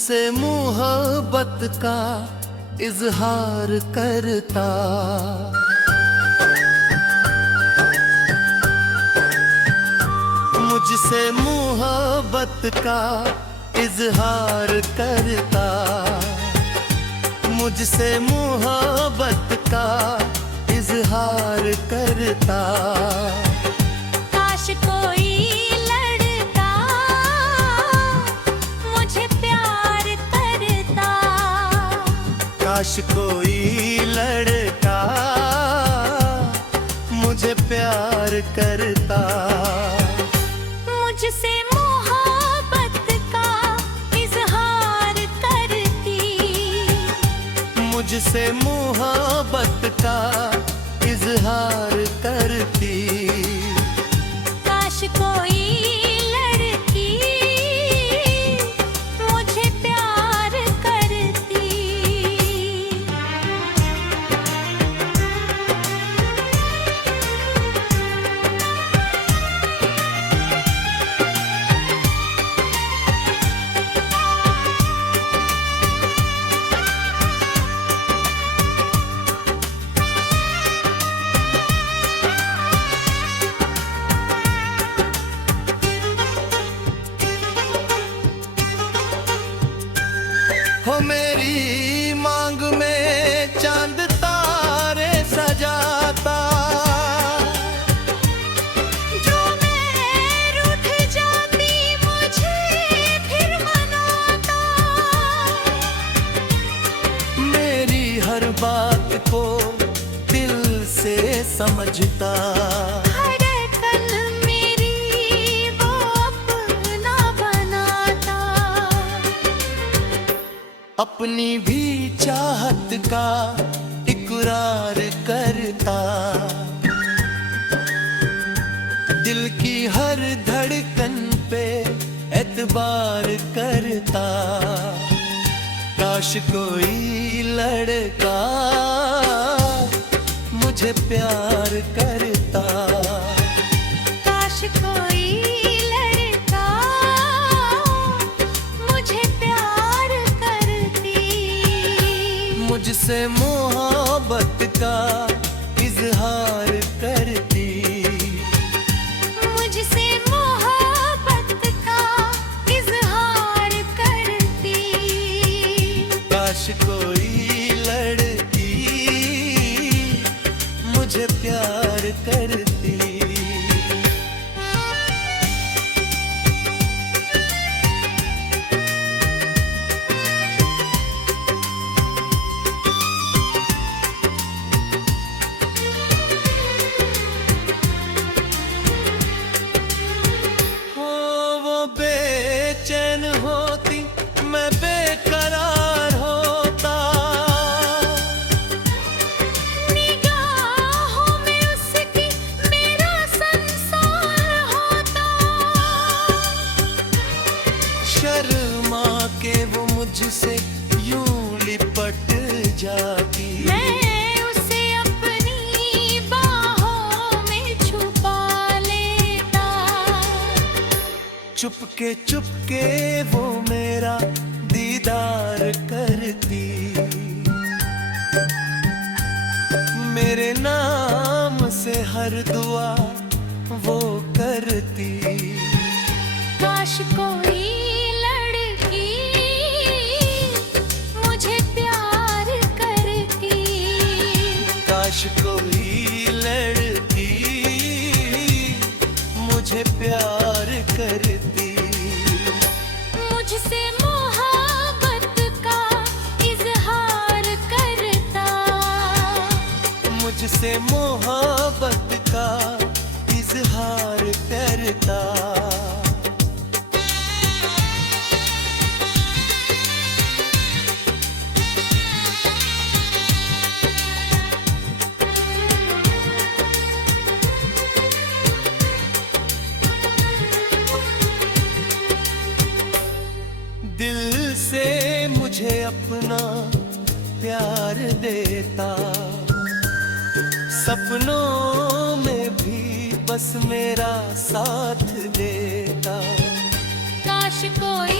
मुझसे मोहब्बत का इजहार करता। मुझसे मोहब्बत का इजहार करता। मुझसे मोहब्बत का इजहार करता। काश कोई लड़का मुझे प्यार करता। काश कोई लड़का मुझे प्यार करता। मुझसे मोहब्बत का इजहार करती। मुझसे मोहब्बत का इजहार करती। काश कोई लड़की मुझे प्यार करती। हो मेरी मांग में चांद तारे सजाता। जो मैं रूठ जाती मुझे फिर मनाता। मेरी हर बात को दिल से समझता। धड़कन मेरी वो अपना बनाता। अपनी भी चाहत का इकरार करता। दिल की हर धड़कन पे एतबार करता। काश कोई लड़का मुझे प्यार करता। काश कोई लड़का मुझे प्यार करती। मुझसे मोहब्बत का इजहार करती। मुझसे मोहब्बत का इजहार करती। काश कोई लड़की मुझे प्यार करती। हो वो बेचैन होती मैं बेकरार होता। निगाहों में उसकी मेरा संसार होता। शर्मा के वो मुझसे यूं लिपट जाती। मैं उसे अपनी बाहों में छुपा लेता। चुपके वो मेरा दीदार करती। मेरे नाम से हर दुआ वो करती। काश कोई लड़की मुझे प्यार करती। काश कोई लड़की मुझे प्यार करती। मुझसे मोहब्बत का इजहार करता। मुझसे मोहब्बत का इजहार करता। दिल से मुझे अपना प्यार देता। सपनों में भी बस मेरा साथ देता। काश कोई